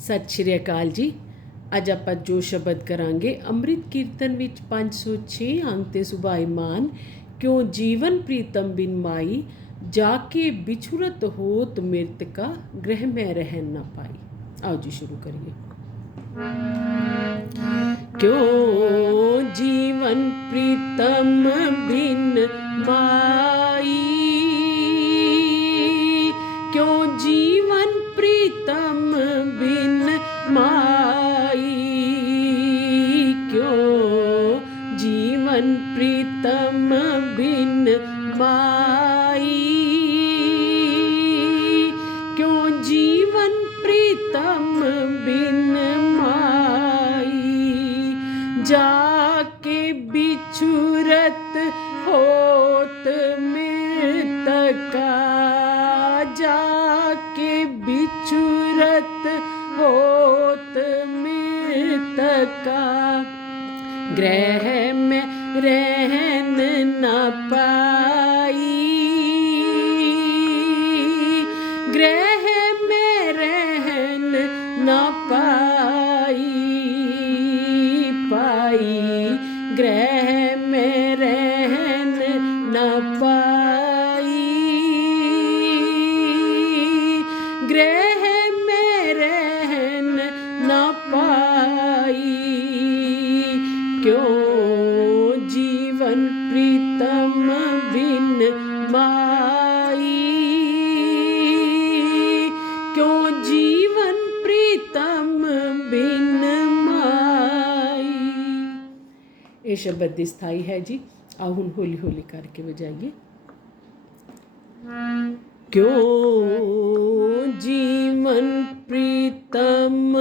ਸਤਿ ਸ਼੍ਰੀ ਅਕਾਲ ਜੀ ਅੱਜ ਆਪਾਂ ਜੋ ਸ਼ਬਦ ਕਰਾਂਗੇ ਅੰਮ੍ਰਿਤ ਕੀਰਤਨ ਵਿੱਚ 506 ਅੰਗ ਤੇ ਸੁਭਾਈਮਾਨ ਕਿਉ ਜੀਵਨ ਪ੍ਰੀਤਮ ਬਿਨ ਮਾਈ ਜਾ ਕੇ ਵਿਛੁਰਤ ਹੋਤ ਮਿਰਤਕਾ ਗ੍ਰਹਿ ਮੈਂ ਰਹਿ ਨਾ ਪਾਈ ਆਓ ਜੀ ਸ਼ੁਰੂ ਕਰੀਏ ਕਿਉ ਜੀਵਨ ਪ੍ਰੀਤਮ ਬਿਨ ਮਾਈ जीवन प्रीतम बिन बाई क्यों जीवन प्रीतम बिन माई? जाके बिछुरत होत मृतका जाके बिछुरत होत मृतका ग्रह ਰਹਿਣ ਨਾ ਪਾਈ। ਗ੍ਰਹਿ ਇਹ ਸ਼ਬਦ ਦੀ ਸਥਾਈ ਹੈ ਜੀ ਆਓ ਹੁਣ ਹੌਲੀ ਹੌਲੀ ਕਰਕੇ ਵਜਾਈਏ ਕਿਉ ਜੀਵਨ ਪ੍ਰੀਤਮ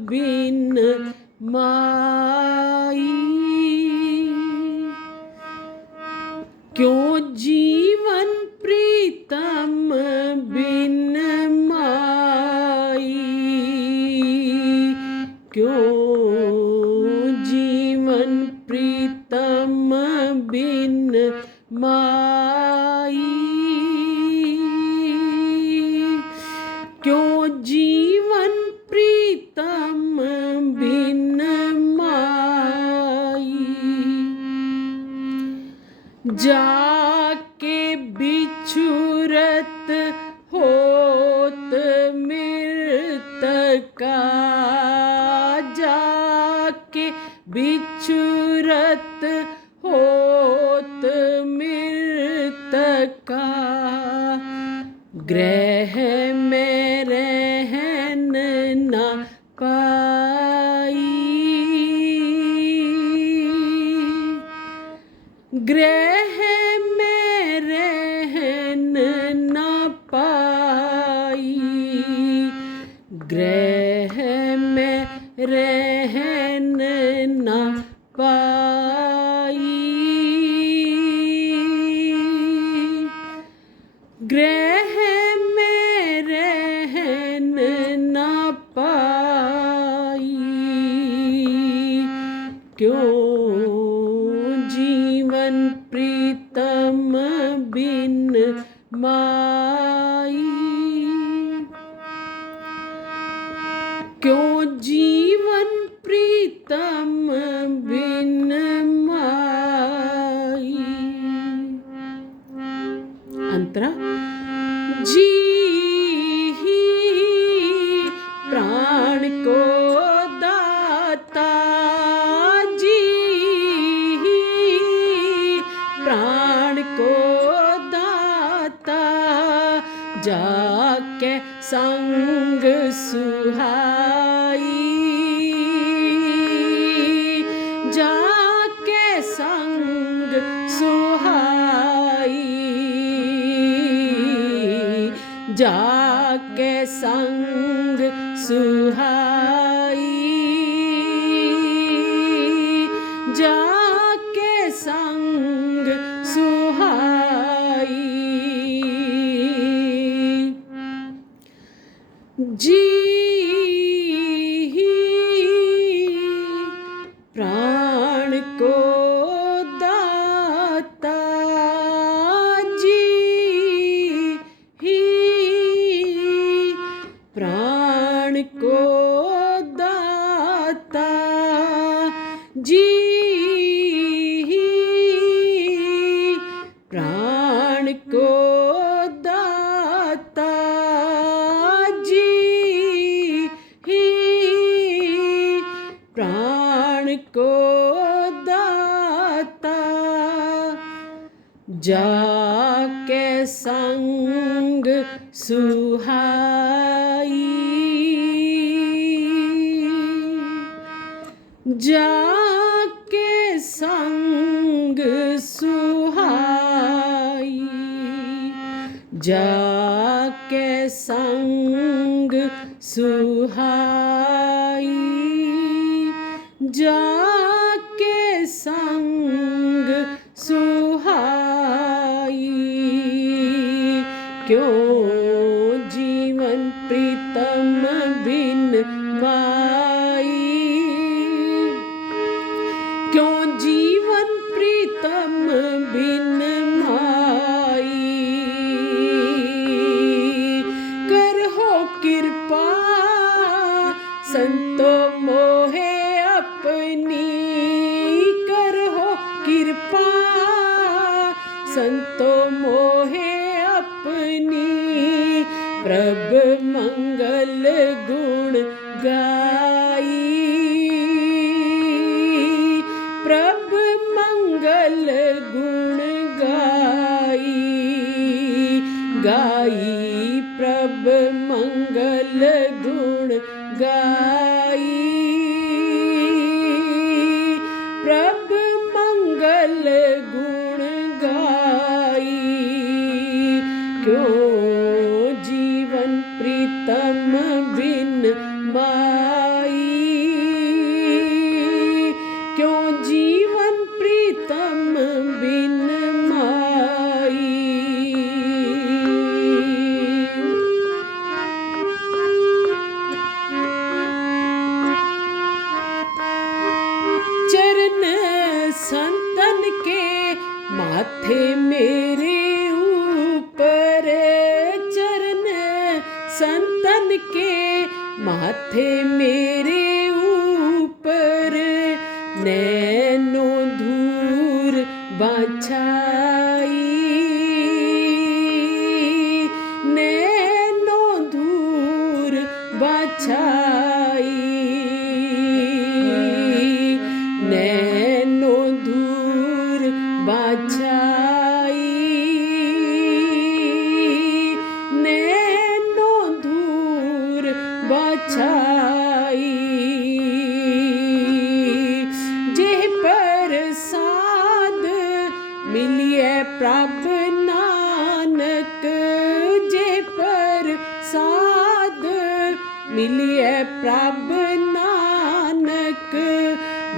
ਬਿਨ ਮਾਈ ਕਿਉ ਜੀਵਨ माई। क्यों जीवन प्रीतम बिन माई? जाके बिछुरत ग्रह में रहन न पाई। ग्रह में रहन न पाई। ग्रह में रहन न पाई। क्यों समाई क्यों जीवन प्रीतम बिन माई? अंतरा जी ਜਾ ਕੇ ਸੰਗ ਸੁਹਾਈ ਜਾ ਕੇ ਸੰਗ ਸੁਹਾਈ ਜਾ ਕੇ ਸੰਗ ਸੁਹਾਈ ਜੀ प्राण को दाता जी ही प्राण को दाता जाके संग सुहाई जाके जाके संग सुहाई। जाके संग सुहाई। क्यों जीवन प्रीतम Santo வல்லே के माथे मेरे ऊपर नैनो धूर बाछाई। नैनो धूर बाछाई।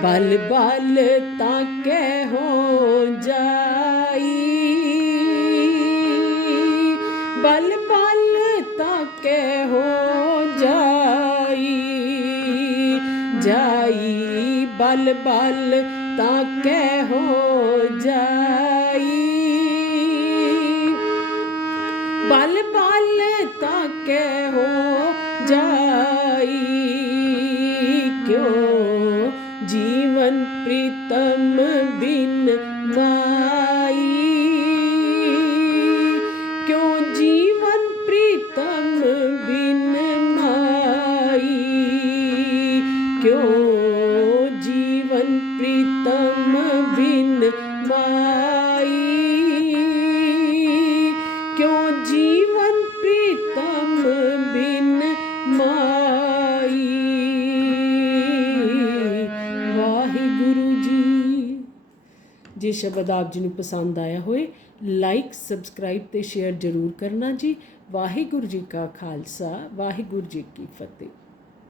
ਬਲ ਬਲ ਤਾਂ ਕਹਿ ਹੋ ਜਾਈ। ਬਲ ਬਲ ਤਾਂ ਕਹਿ ਹੋ ਜਾਈ। ਜਾਈ ਬਲ ਜੇ ਸ਼ਬਦ ਆਪ ਜੀ ਨੂੰ ਪਸੰਦ ਆਇਆ ਹੋਵੇ ਲਾਈਕ ਸਬਸਕ੍ਰਾਈਬ ਤੇ ਸ਼ੇਅਰ ਜ਼ਰੂਰ ਕਰਨਾ ਜੀ। ਵਾਹਿਗੁਰੂ ਜੀ ਕਾ ਖਾਲਸਾ, ਵਾਹਿਗੁਰੂ ਜੀ ਕੀ ਫਤਿਹ।